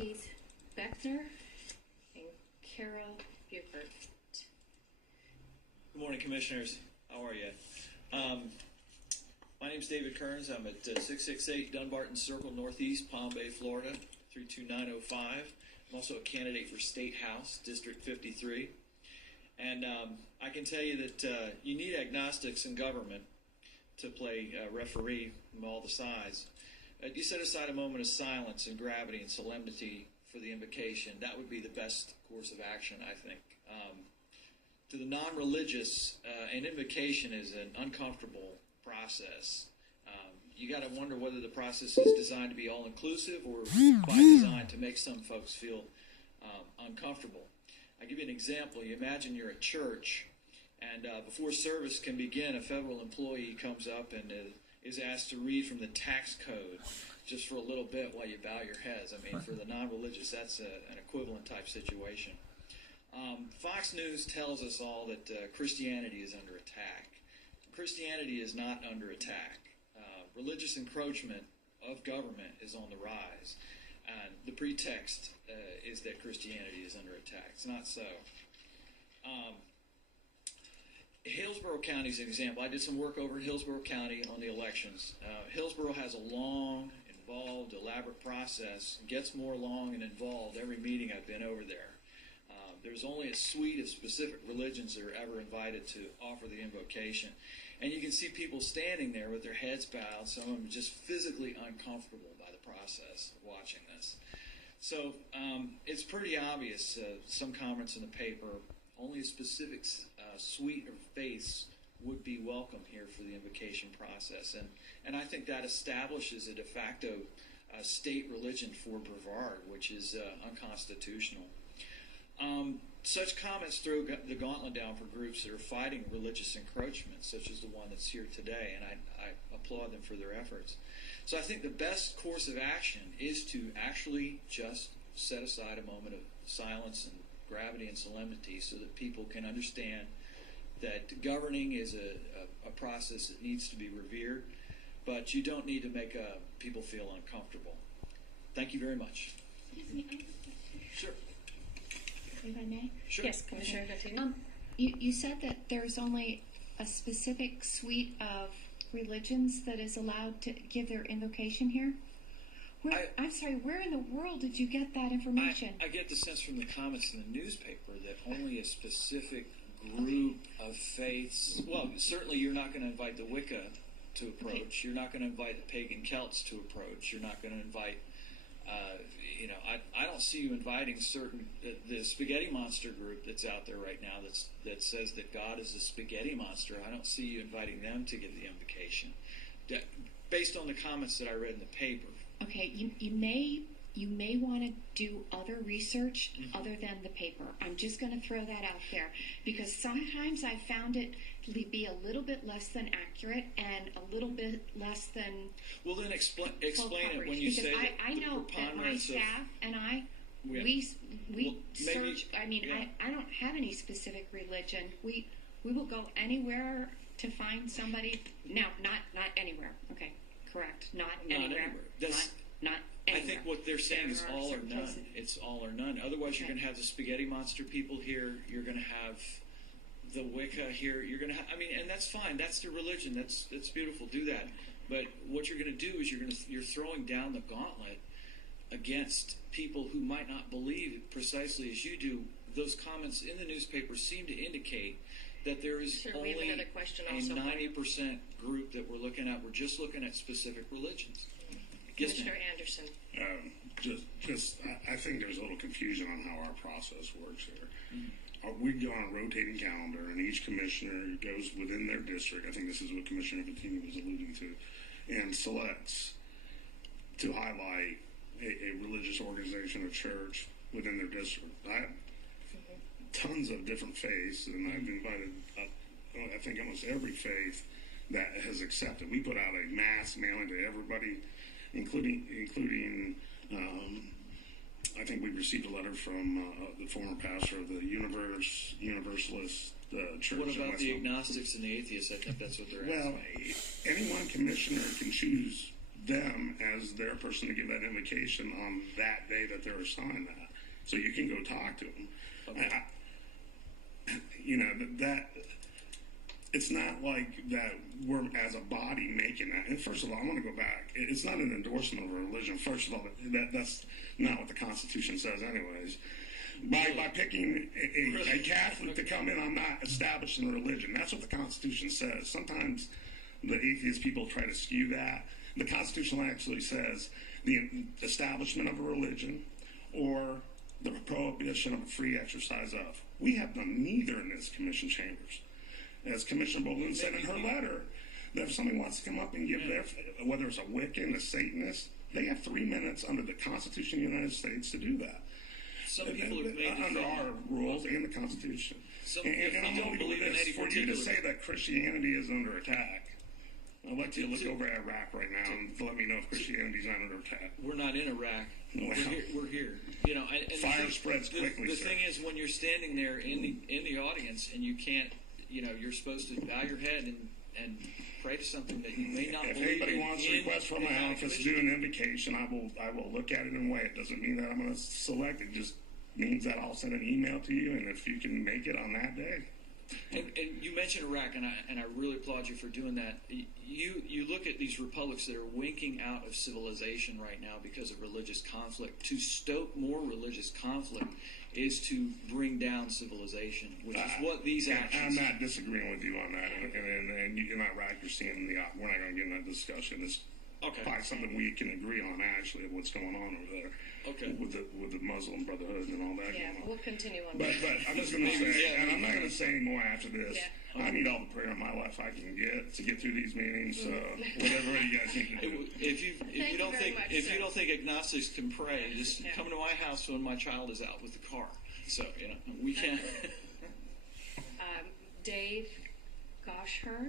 Keith Beckner and Carol Buford. Good morning, Commissioners. How are you? My name is David Kearns. I'm at 668 Dunbarton Circle, Northeast, Palm Bay, Florida, 32905. I'm also a candidate for State House, District 53. And I can tell you that you need agnostics in government to play referee from all the sides. You set aside a moment of silence and gravity and solemnity for the invocation. That would be the best course of action, I think. To the non-religious, an invocation is an uncomfortable process. You got to wonder whether the process is designed to be all-inclusive or by design to make some folks feel uncomfortable. I'll give you an example. You imagine you're at church, and before service can begin, a federal employee comes up and is asked to read from the tax code just for a little bit while you bow your heads. I mean, for the non-religious, that's an equivalent type situation. Fox News tells us all that Christianity is under attack. Christianity is not under attack. Religious encroachment of government is on the rise. And the pretext is that Christianity is under attack. It's not so. Hillsborough County is an example. I did some work over in Hillsborough County on the elections. Hillsborough has a long, involved, elaborate process. It gets more long and involved every meeting I've been over there. There's only a suite of specific religions that are ever invited to offer the invocation. And you can see people standing there with their heads bowed, some of them just physically uncomfortable by the process of watching this. So it's pretty obvious, some comments in the paper, only a specific suite of faiths would be welcome here for the invocation process. And I think that establishes a de facto state religion for Brevard, which is unconstitutional. Such comments throw the gauntlet down for groups that are fighting religious encroachment, such as the one that's here today, and I applaud them for their efforts. So I think the best course of action is to actually just set aside a moment of silence and gravity and solemnity so that people can understand that governing is a process that needs to be revered, but you don't need to make people feel uncomfortable. Thank you very much. Sure. If I may? Sure. Yes, Commissioner Gattini. You said that there's only a specific suite of religions that is allowed to give their invocation here? I'm sorry, where in the world did you get that information? I get the sense from the comments in the newspaper that only a specific group of faiths, well, certainly you're not going to invite the Wicca to approach. Okay. You're not going to invite the pagan Celts to approach. You're not going to invite I don't see you inviting the spaghetti monster group that's out there right now that says that God is a spaghetti monster. I don't see you inviting them to give the invocation, based on the comments that I read in the paper. Okay, you may want to do other research other than the paper. I'm just going to throw that out there because sometimes I found it to be a little bit less than accurate and a little bit less than. Well, then explain it when you say that. I know that my staff and I we search. I mean, yeah. I don't have any specific religion. We will go anywhere to find somebody. Now, not anywhere. Okay, correct. Not anywhere. Not anywhere. I think what they're saying is all or none. It's all or none. Otherwise, you're going to have the spaghetti monster people here. You're going to have the Wicca here. You're going to have. I mean, and that's fine. That's their religion. That's beautiful. Do that. But what you're going to do is you're throwing down the gauntlet against people who might not believe precisely as you do. Those comments in the newspaper seem to indicate that there is only a 90% group that we're looking at. We're just looking at specific religions. Yes, Commissioner Anderson. I think there's a little confusion on how our process works here. Mm-hmm. We go on a rotating calendar, and each commissioner goes within their district. I think this is what Commissioner Gattini was alluding to, and selects to highlight a religious organization or church within their district. I have tons of different faiths, and I've invited, I think, almost every faith that has accepted. We put out a mass mailing to everybody, including I think we received a letter from the former pastor of the Universalist Church. What about the agnostics and the atheists? I think that's what they're asking. Well, any one commissioner can choose them as their person to give that invocation on that day that they're assigned that. So you can go talk to them. Okay. That it's not like that we're as a body making that. And first of all, I want to go back. It's not an endorsement of a religion. First of all, that's not what the Constitution says anyways. By picking a Catholic to come in, I'm not establishing a religion. That's what the Constitution says. Sometimes the atheist people try to skew that. The Constitution actually says the establishment of a religion or the prohibition of a free exercise of. We have done neither in this commission chambers. As Commissioner Bolin said in her letter, that if somebody wants to come up and give their, whether it's a Wiccan, a Satanist, they have 3 minutes under the Constitution of the United States to do that. Some people have made under our rules and the Constitution. And I'm going to leave this for you to say that Christianity is under attack. I'd like you to look over at Iraq right now and let me know if Christianity's not under attack. We're not in Iraq. Well, we're here. And fire spreads quickly. The thing is, when you're standing there in the audience and you can't, you're supposed to bow your head and pray to something that you may not believe in. If anybody wants to request from my office to do an invocation, I will look at it and weigh it. Doesn't mean that I'm going to select it. It just means that I'll send an email to you, and if you can make it on that day. And you mentioned Iraq, and I really applaud you for doing that. You look at these republics that are winking out of civilization right now because of religious conflict. To stoke more religious conflict is to bring down civilization, which is what these actions. I'm not disagreeing with you on that, and you're not right. You're seeing we're not going to get in that discussion. It's probably something we can agree on, actually, of what's going on over there. Okay. With the Muslim Brotherhood and all that. Yeah, we'll continue on. But I'm just going to say, and I'm not going to say any more after this. Yeah. I need all the prayer in my life I can get to get through these meetings. So whatever you guys need to do. If you don't think agnostics can pray, just come to my house when my child is out with the car. So we can. Dave Goshern.